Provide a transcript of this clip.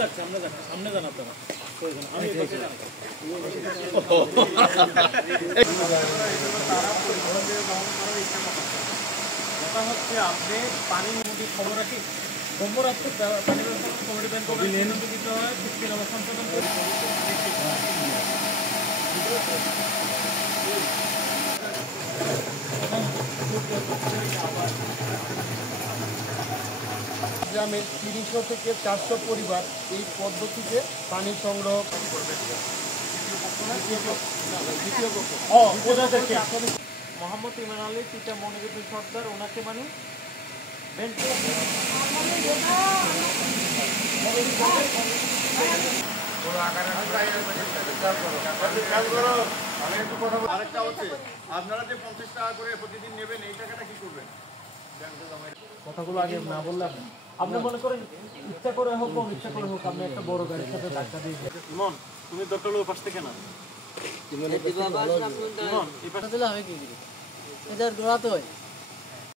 যাচ্ছে সামনে যান আপনারা আমি কথা হচ্ছে আপনি পানির মধ্যে খবর রাখি খবর রাখতে পানি খবর দিবেন দিতে হয় চুক্তির অবস্থান প্রদান করে গ্রামের ৩০০ থেকে ৪০০ পরিবার এই পদ্ধতিতে পানি সংগ্রহ করবে। মোহাম্মদ ইমান আলী পিতা মনিরুদ্দিন সর্দার ওনাকে মানে আরেকটা হচ্ছে আপনারা যে 50 টাকা করে প্রতিদিন নেবেন এই টাকাটা কি করবেন? কথাগুলো আগে না বললাম আপনি মনে করেন ইচ্ছা করে হোক ইচ্ছা করে হোক আপনি একটা বড় গাড়ির সাথে ধাক্কা দিয়ে ইমন তুমি দট্টলের পাশ থেকে না ইমন এই পাশে দিলে আমি কি করি এটার দৌড়াতে হয়